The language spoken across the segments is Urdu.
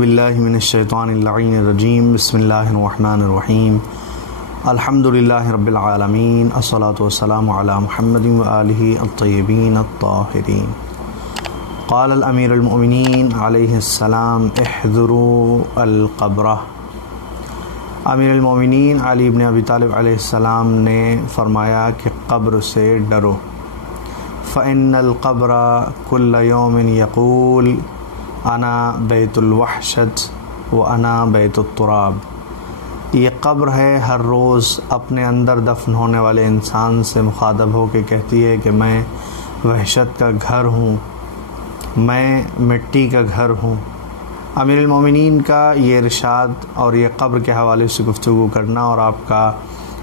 باللہ من الشیطان اللعین الرجیم بسم اللہ الرحمن الرحیم الحمدللہ رب العالمین الصلاۃ والسلام علی محمد وآلہ الطیبین الطاہرین قال الامیر المؤمنین علیہ السلام احذروا القبر۔ امیر المؤمنین علی بن ابی طالب علیہ السلام نے فرمایا کہ قبر سے ڈرو، فإن القبر كل يوم يقول انا بیت الوحشت و انا بیت التراب۔ یہ قبر ہے ہر روز اپنے اندر دفن ہونے والے انسان سے مخاطب ہو کے کہتی ہے کہ میں وحشت کا گھر ہوں، میں مٹی کا گھر ہوں۔ امیر المومنین کا یہ ارشاد اور یہ قبر کے حوالے سے گفتگو کرنا اور آپ کا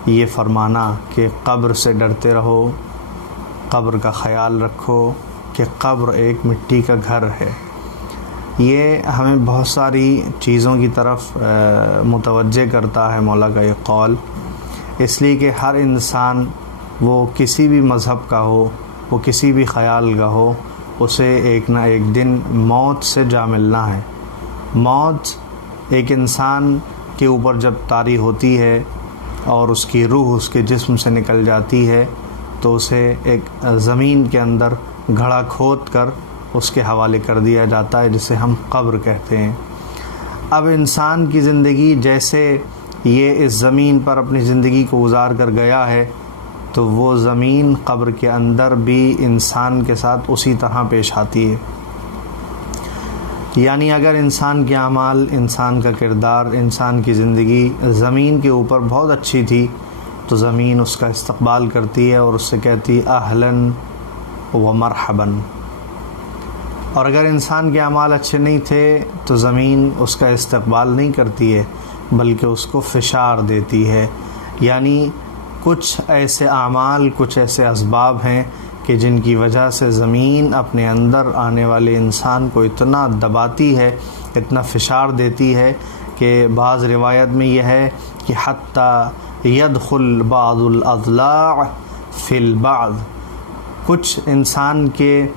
یہ فرمانا کہ قبر سے ڈرتے رہو، قبر کا خیال رکھو کہ قبر ایک مٹی کا گھر ہے، یہ ہمیں بہت ساری چیزوں کی طرف متوجہ کرتا ہے مولا کا یہ قول، اس لیے کہ ہر انسان وہ کسی بھی مذہب کا ہو، وہ کسی بھی خیال کا ہو، اسے ایک نہ ایک دن موت سے جا ملنا ہے۔ موت ایک انسان کے اوپر جب طاری ہوتی ہے اور اس کی روح اس کے جسم سے نکل جاتی ہے تو اسے ایک زمین کے اندر گھڑا کھود کر اس کے حوالے کر دیا جاتا ہے، جسے ہم قبر کہتے ہیں۔ اب انسان کی زندگی جیسے یہ اس زمین پر اپنی زندگی کو گزار کر گیا ہے تو وہ زمین قبر کے اندر بھی انسان کے ساتھ اسی طرح پیش آتی ہے۔ یعنی اگر انسان کے اعمال، انسان کا کردار، انسان کی زندگی زمین کے اوپر بہت اچھی تھی تو زمین اس کا استقبال کرتی ہے اور اس سے کہتی اہلاً و مرحباً، اور اگر انسان کے اعمال اچھے نہیں تھے تو زمین اس کا استقبال نہیں کرتی ہے بلکہ اس کو فشار دیتی ہے۔ یعنی کچھ ایسے اعمال، کچھ ایسے اسباب ہیں کہ جن کی وجہ سے زمین اپنے اندر آنے والے انسان کو اتنا دباتی ہے، اتنا فشار دیتی ہے کہ بعض روایت میں یہ ہے کہ حتی یدخل بعض الاضلاع فی البعض، کچھ انسان کے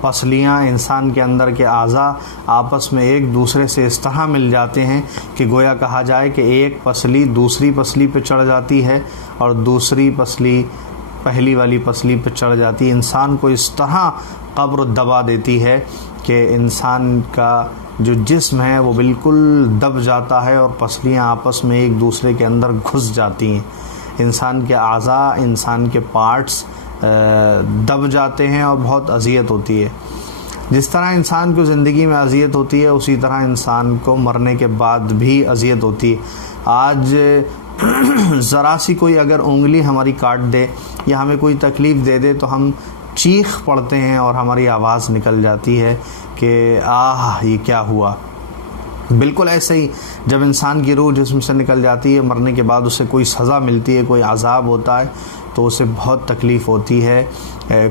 پسلیاں، انسان کے اندر کے اعضاء آپس میں ایک دوسرے سے اس طرح مل جاتے ہیں کہ گویا کہا جائے کہ ایک پسلی دوسری پسلی پہ چڑھ جاتی ہے اور دوسری پسلی پہلی والی پسلی پہ چڑھ جاتی ہے۔ انسان کو اس طرح قبر دبا دیتی ہے کہ انسان کا جو جسم ہے وہ بالکل دب جاتا ہے اور پسلیاں آپس میں ایک دوسرے کے اندر گھس جاتی ہیں۔ انسان کے اعضاء، انسان کے پارٹس دب جاتے ہیں اور بہت اذیت ہوتی ہے۔ جس طرح انسان کو زندگی میں اذیت ہوتی ہے اسی طرح انسان کو مرنے کے بعد بھی اذیت ہوتی ہے۔ آج ذرا سی کوئی اگر انگلی ہماری کاٹ دے یا ہمیں کوئی تکلیف دے دے تو ہم چیخ پڑتے ہیں اور ہماری آواز نکل جاتی ہے کہ آہ یہ کیا ہوا۔ بالکل ایسے ہی جب انسان کی روح جسم سے نکل جاتی ہے، مرنے کے بعد اسے کوئی سزا ملتی ہے، کوئی عذاب ہوتا ہے تو اسے بہت تکلیف ہوتی ہے۔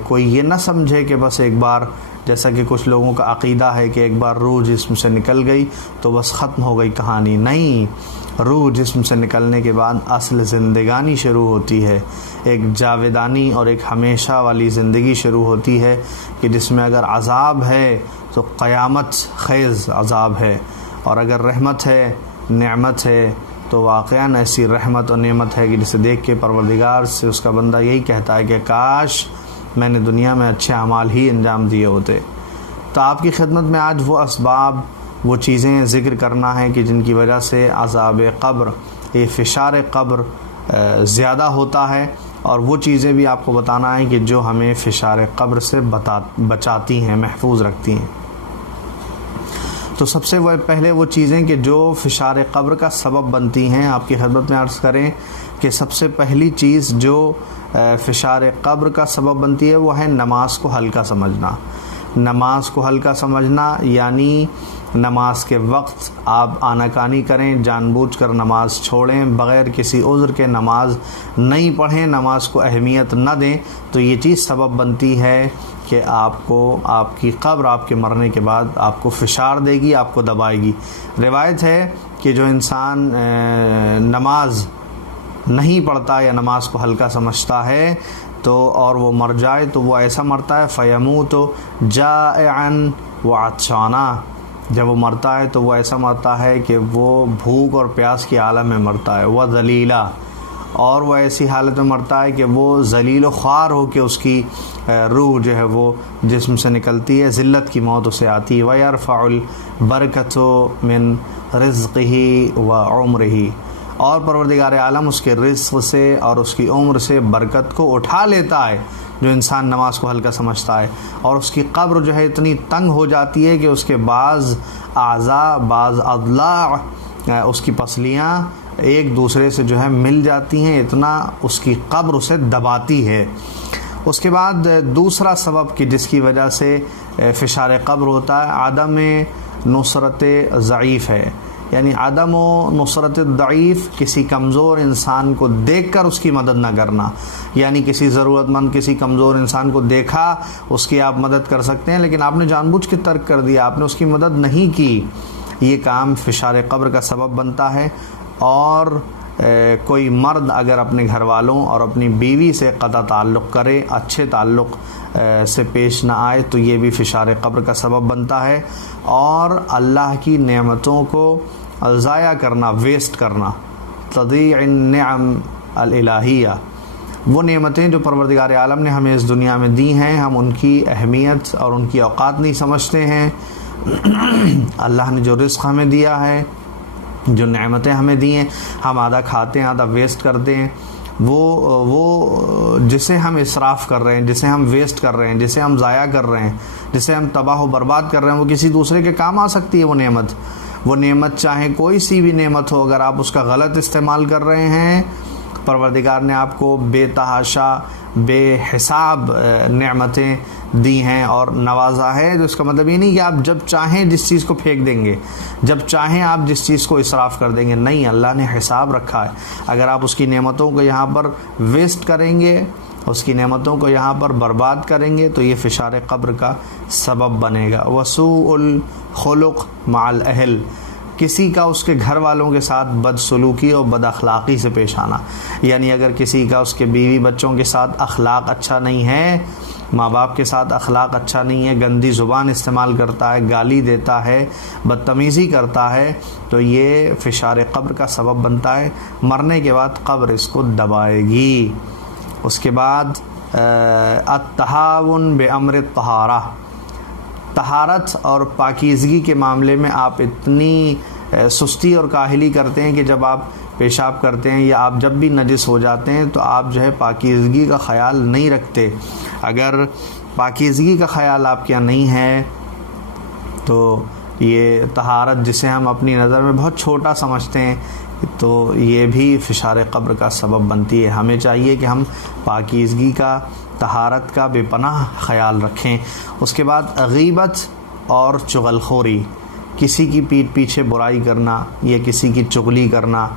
کوئی یہ نہ سمجھے کہ بس ایک بار، جیسا کہ کچھ لوگوں کا عقیدہ ہے کہ ایک بار روح جسم سے نکل گئی تو بس ختم ہو گئی کہانی۔ نہیں، روح جسم سے نکلنے کے بعد اصل زندگانی شروع ہوتی ہے، ایک جاویدانی اور ایک ہمیشہ والی زندگی شروع ہوتی ہے کہ جس میں اگر عذاب ہے تو قیامت خیز عذاب ہے، اور اگر رحمت ہے، نعمت ہے تو واقعاً ایسی رحمت اور نعمت ہے کہ جسے دیکھ کے پروردگار سے اس کا بندہ یہی کہتا ہے کہ کاش میں نے دنیا میں اچھے اعمال ہی انجام دیے ہوتے۔ تو آپ کی خدمت میں آج وہ اسباب، وہ چیزیں ذکر کرنا ہے کہ جن کی وجہ سے عذاب قبر، یہ فشار قبر زیادہ ہوتا ہے، اور وہ چیزیں بھی آپ کو بتانا ہے کہ جو ہمیں فشار قبر سے بچاتی ہیں، محفوظ رکھتی ہیں۔ تو سب سے پہلے وہ چیزیں کہ جو فشار قبر کا سبب بنتی ہیں، آپ کی خدمت میں عرض کریں کہ سب سے پہلی چیز جو فشار قبر کا سبب بنتی ہے وہ ہے نماز کو ہلکا سمجھنا۔ نماز کو ہلکا سمجھنا یعنی نماز کے وقت آپ آناکانی کریں، جان بوجھ کر نماز چھوڑیں، بغیر کسی عذر کے نماز نہیں پڑھیں، نماز کو اہمیت نہ دیں، تو یہ چیز سبب بنتی ہے کہ آپ کو آپ کی قبر آپ کے مرنے کے بعد آپ کو فشار دے گی، آپ کو دبائے گی۔ روایت ہے کہ جو انسان نماز نہیں پڑھتا یا نماز کو ہلکا سمجھتا ہے تو اور وہ مر جائے تو وہ ایسا مرتا ہے فیموت جائعا وعطشانا، جب وہ مرتا ہے تو وہ ایسا مرتا ہے کہ وہ بھوک اور پیاس کی عالم میں مرتا ہے، وہ ذلیلا، اور وہ ایسی حالت میں مرتا ہے کہ وہ ذلیل و خوار ہو کے اس کی روح جو ہے وہ جسم سے نکلتی ہے، ذلت کی موت اسے آتی ہے۔ وَيَرْفَعُ الْبَرْكَةُ مِنْ رِزْقِهِ وَعُمْرِهِ، اور پروردگار عالم اس کے رزق سے اور اس کی عمر سے برکت کو اٹھا لیتا ہے، جو انسان نماز کو ہلکا سمجھتا ہے، اور اس کی قبر جو ہے اتنی تنگ ہو جاتی ہے کہ اس کے بعض اعضاء، بعض اضلاع، اس کی پسلیاں ایک دوسرے سے جو ہے مل جاتی ہیں، اتنا اس کی قبر اسے دباتی ہے۔ اس کے بعد دوسرا سبب کہ جس کی وجہ سے فشار قبر ہوتا ہے، عدم نصرت ضعیف ہے، یعنی عدم و نصرت ضعیف، کسی کمزور انسان کو دیکھ کر اس کی مدد نہ کرنا، یعنی کسی ضرورت مند، کسی کمزور انسان کو دیکھا، اس کی آپ مدد کر سکتے ہیں، لیکن آپ نے جان بوجھ کے ترک کر دیا، آپ نے اس کی مدد نہیں کی، یہ کام فشار قبر کا سبب بنتا ہے۔ اور کوئی مرد اگر اپنے گھر والوں اور اپنی بیوی سے قطع تعلق کرے، اچھے تعلق سے پیش نہ آئے، تو یہ بھی فشار قبر کا سبب بنتا ہے۔ اور اللہ کی نعمتوں کو ضائع کرنا، ویسٹ کرنا، تضیع النعم الالہیہ، وہ نعمتیں جو پروردگار عالم نے ہمیں اس دنیا میں دی ہیں، ہم ان کی اہمیت اور ان کی اوقات نہیں سمجھتے ہیں۔ اللہ نے جو رزق ہمیں دیا ہے، جو نعمتیں ہمیں دی ہیں، ہم آدھا کھاتے ہیں، آدھا ویسٹ کرتے ہیں۔ وہ جسے ہم اسراف کر رہے ہیں، جسے ہم ویسٹ کر رہے ہیں، جسے ہم ضائع کر رہے ہیں، جسے ہم تباہ و برباد کر رہے ہیں، وہ کسی دوسرے کے کام آ سکتی ہے۔ وہ نعمت چاہے کوئی سی بھی نعمت ہو، اگر آپ اس کا غلط استعمال کر رہے ہیں، پروردگار نے آپ کو بے تحاشا، بے حساب نعمتیں دی ہیں اور نوازا ہے، تو اس کا مطلب یہ نہیں کہ آپ جب چاہیں جس چیز کو پھینک دیں گے، جب چاہیں آپ جس چیز کو اسراف کر دیں گے، نہیں، اللہ نے حساب رکھا ہے۔ اگر آپ اس کی نعمتوں کو یہاں پر ویسٹ کریں گے، اس کی نعمتوں کو یہاں پر برباد کریں گے، تو یہ فشار قبر کا سبب بنے گا۔ وسوء الخلق مع الاہل، کسی کا اس کے گھر والوں کے ساتھ بد سلوکی اور بد اخلاقی سے پیش آنا، یعنی اگر کسی کا اس کے بیوی بچوں کے ساتھ اخلاق اچھا نہیں ہے، ماں باپ کے ساتھ اخلاق اچھا نہیں ہے، گندی زبان استعمال کرتا ہے، گالی دیتا ہے، بدتمیزی کرتا ہے، تو یہ فشار قبر کا سبب بنتا ہے۔ مرنے کے بعد قبر اس کو دبائے گی۔ اس کے بعد التہاون بامر الطہارہ، طہارت اور پاکیزگی کے معاملے میں آپ اتنی سستی اور کاہلی کرتے ہیں کہ جب آپ پیشاب کرتے ہیں یا آپ جب بھی نجس ہو جاتے ہیں تو آپ جو ہے پاکیزگی کا خیال نہیں رکھتے۔ اگر پاکیزگی کا خیال آپ کے یہاں نہیں ہے تو یہ طہارت، جسے ہم اپنی نظر میں بہت چھوٹا سمجھتے ہیں، تو یہ بھی فشار قبر کا سبب بنتی ہے۔ ہمیں چاہیے کہ ہم پاکیزگی کا، طہارت کا بے پناہ خیال رکھیں۔ اس کے بعد غیبت اور چغل خوری، کسی کی پیٹھ پیچھے برائی کرنا یا کسی کی چغلی کرنا،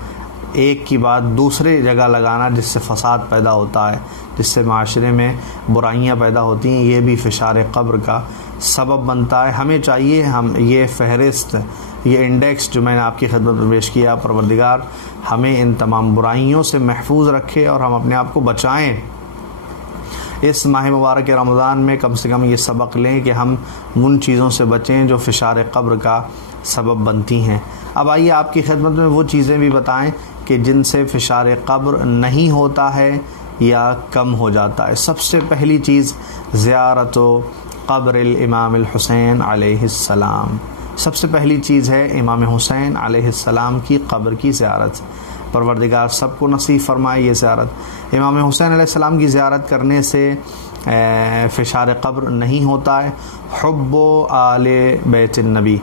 ایک کی بات دوسرے جگہ لگانا، جس سے فساد پیدا ہوتا ہے، جس سے معاشرے میں برائیاں پیدا ہوتی ہیں، یہ بھی فشار قبر کا سبب بنتا ہے۔ ہمیں چاہیے ہم یہ فہرست، یہ انڈیکس جو میں نے آپ کی خدمت میں پیش کیا، پروردگار ہمیں ان تمام برائیوں سے محفوظ رکھے اور ہم اپنے آپ کو بچائیں۔ اس ماہ مبارک رمضان میں کم سے کم یہ سبق لیں کہ ہم ان چیزوں سے بچیں جو فشار قبر کا سبب بنتی ہیں۔ اب آئیے آپ کی خدمت میں وہ چیزیں بھی بتائیں کہ جن سے فشار قبر نہیں ہوتا ہے یا کم ہو جاتا ہے۔ سب سے پہلی چیز زیارت و قبر الامام الحسین علیہ السلام، سب سے پہلی چیز ہے امام حسین علیہ السلام کی قبر کی زیارت۔ پروردگار سب کو نصیب فرمائے یہ زیارت۔ امام حسین علیہ السلام کی زیارت کرنے سے فشار قبر نہیں ہوتا ہے۔ حب و آل بیت النبی،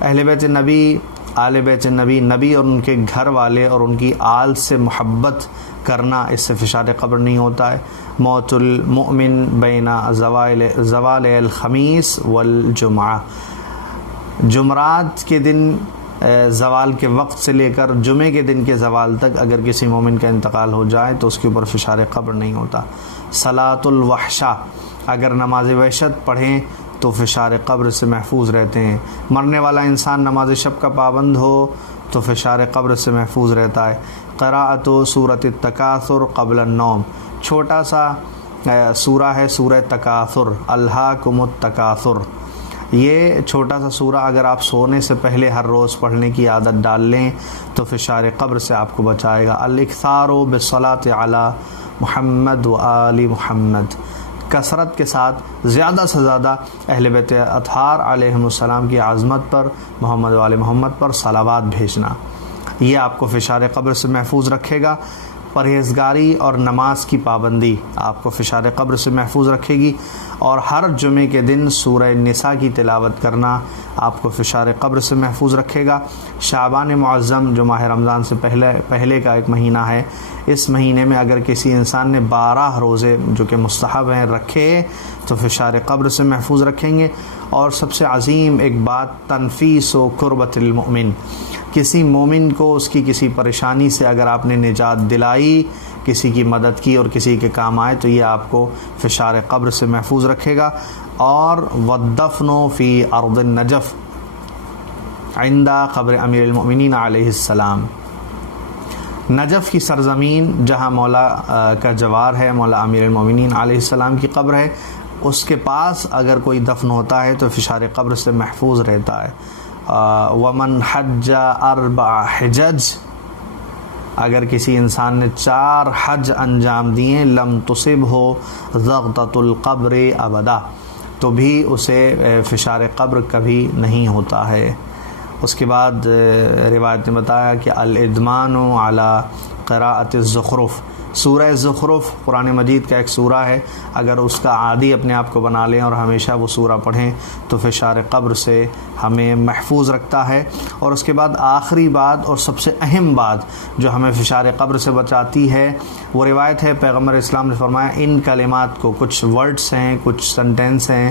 اہل بیت النبی، آل بیت النبی، نبی اور ان کے گھر والے اور ان کی آل سے محبت کرنا، اس سے فشار قبر نہیں ہوتا ہے۔ موت المؤمن بین زوال الخمیس والجمعہ، جمعرات کے دن زوال کے وقت سے لے کر جمعے کے دن کے زوال تک اگر کسی مومن کا انتقال ہو جائے تو اس کے اوپر فشار قبر نہیں ہوتا۔ صلاۃ الوحشہ، اگر نماز وحشت پڑھیں تو فشار قبر سے محفوظ رہتے ہیں۔ مرنے والا انسان نماز شب کا پابند ہو تو فشار قبر سے محفوظ رہتا ہے۔ قراءۃ سورۃ التکاثر قبل النوم، چھوٹا سا سورہ ہے سورہ تکاثر، الہاکم التکاثر، یہ چھوٹا سا سورہ اگر آپ سونے سے پہلے ہر روز پڑھنے کی عادت ڈال لیں تو فشار قبر سے آپ کو بچائے گا۔ الاکثار بالصلاۃ علی محمد و آل محمد، کثرت کے ساتھ زیادہ سے زیادہ اہل بیت اطہار علیہم السلام کی عظمت پر، محمد و آل محمد پر صلوات بھیجنا، یہ آپ کو فشار قبر سے محفوظ رکھے گا۔ پرہیزگاری اور نماز کی پابندی آپ کو فشار قبر سے محفوظ رکھے گی، اور ہر جمعے کے دن سورہ نساء کی تلاوت کرنا آپ کو فشار قبر سے محفوظ رکھے گا۔ شعبان معظم جو ماہ رمضان سے پہلے کا ایک مہینہ ہے، اس مہینے میں اگر کسی انسان نے 12 روزے جو کہ مستحب ہیں رکھے تو فشار قبر سے محفوظ رکھیں گے۔ اور سب سے عظیم ایک بات، تنفیس و قربت المؤمن، کسی مومن کو اس کی کسی پریشانی سے اگر آپ نے نجات دلائی، کسی کی مدد کی اور کسی کے کام آئے تو یہ آپ کو فشار قبر سے محفوظ رکھے گا۔ اور والدفن فی ارض النجف عند قبر امیر المؤمنین علیہ السلام، نجف کی سرزمین جہاں مولا کا جوار ہے، مولا امیر المؤمنین علیہ السلام کی قبر ہے، اس کے پاس اگر کوئی دفن ہوتا ہے تو فشار قبر سے محفوظ رہتا ہے۔ ومن حج 4 حجج، اگر کسی انسان نے 4 حج انجام دیے، لم تصبہ ضغطۃ القبر ابدا، تو بھی اسے فشار قبر کبھی نہیں ہوتا ہے۔ اس کے بعد روایت نے بتایا کہ الادمان علی قراءۃ الزخرف، سورہ زخرف قرآن مجید کا ایک سورہ ہے، اگر اس کا عادی اپنے آپ کو بنا لیں اور ہمیشہ وہ سورہ پڑھیں تو فشار قبر سے ہمیں محفوظ رکھتا ہے۔ اور اس کے بعد آخری بات اور سب سے اہم بات جو ہمیں فشار قبر سے بچاتی ہے، وہ روایت ہے پیغمبر اسلام نے فرمایا ان کلمات کو، کچھ ورڈز ہیں، کچھ سنٹینس ہیں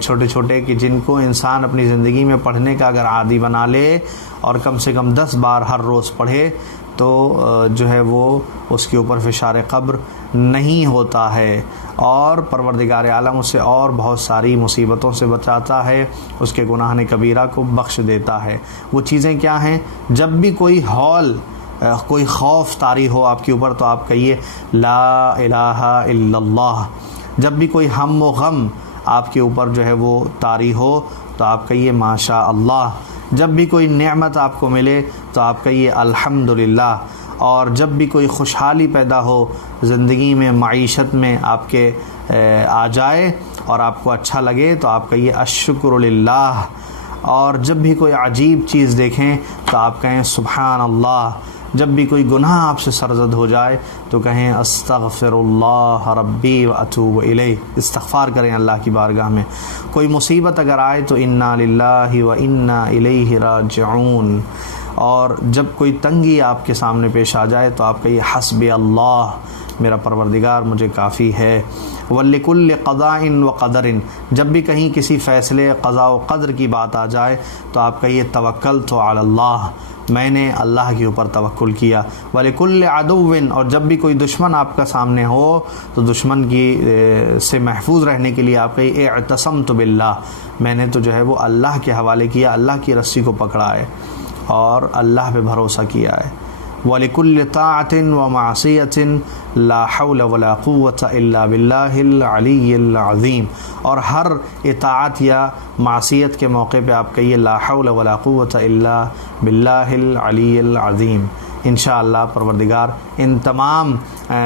چھوٹے چھوٹے کہ جن کو انسان اپنی زندگی میں پڑھنے کا اگر عادی بنا لے اور کم سے کم 10 بار ہر روز پڑھے تو جو ہے وہ اس کے اوپر فشار قبر نہیں ہوتا ہے، اور پروردگار عالم اسے اور بہت ساری مصیبتوں سے بچاتا ہے، اس کے گناہ کبیرہ کو بخش دیتا ہے۔ وہ چیزیں کیا ہیں؟ جب بھی کوئی کوئی خوف طاری ہو آپ کے اوپر تو آپ کہیے لا الہ الا اللہ، جب بھی کوئی ہم و غم آپ کے اوپر جو ہے وہ طاری ہو تو آپ کہیے ماشاء اللہ، جب بھی کوئی نعمت آپ کو ملے تو آپ کہیے الحمدللہ، اور جب بھی کوئی خوشحالی پیدا ہو زندگی میں، معیشت میں آپ کے آ جائے اور آپ کو اچھا لگے تو آپ کہیے الشکر للہ، اور جب بھی کوئی عجیب چیز دیکھیں تو آپ کہیں سبحان اللہ، جب بھی کوئی گناہ آپ سے سرزد ہو جائے تو کہیں استغفر اللہ ربی و اتوب الیہ، استغفار کریں اللہ کی بارگاہ میں۔ کوئی مصیبت اگر آئے تو انا للہ و انا الیہ راجعون، اور جب کوئی تنگی آپ کے سامنے پیش آ جائے تو آپ کہیے حسبی اللہ، میرا پروردگار مجھے کافی ہے۔ وَلِكُلِّ قَضَاءٍ وَقَدَرٍ، جب بھی کہیں کسی فیصلے قضاء و قدر کی بات آ جائے تو آپ کہیے توکلت علی اللہ، میں نے اللہ کے اوپر توکل کیا۔ وَلِكُلِّ عَدُوٍ، اور جب بھی کوئی دشمن آپ کا سامنے ہو تو دشمن کی سے محفوظ رہنے کے لیے آپ کہیے اعتصمت باللہ، میں نے تو جو ہے وہ اللہ کے حوالے کیا، اللہ کی رسی کو پکڑا ہے اور اللہ پہ بھروسہ کیا ہے۔ وَلِكُلِّ طَاعَةٍ وَمَعْصِيَةٍ لَا حَوْلَ وَلَا قُوَّةَ إِلَّا بِاللَّهِ الْعَلِيِّ الْعَظِيمِ، اور ہر اطاعت یا معصیت کے موقع پہ آپ کہیے لا حول ولا قوة إلا باللہ العلی العظیم۔ انشاءاللہ پروردگار ان تمام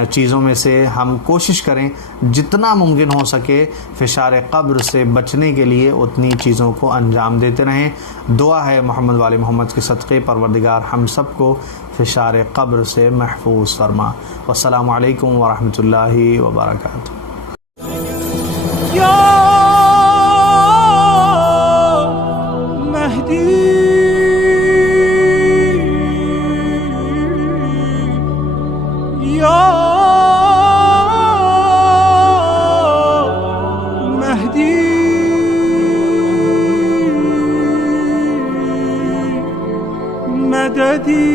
چیزوں میں سے ہم کوشش کریں جتنا ممکن ہو سکے فشار قبر سے بچنے کے لیے اتنی چیزوں کو انجام دیتے رہیں۔ دعا ہے محمد وآل محمد کے صدقے پروردگار ہم سب کو فشار قبر سے محفوظ فرما۔ والسلام علیکم ورحمۃ اللہ وبرکاتہ۔ یا مہدی یا مہدی مددی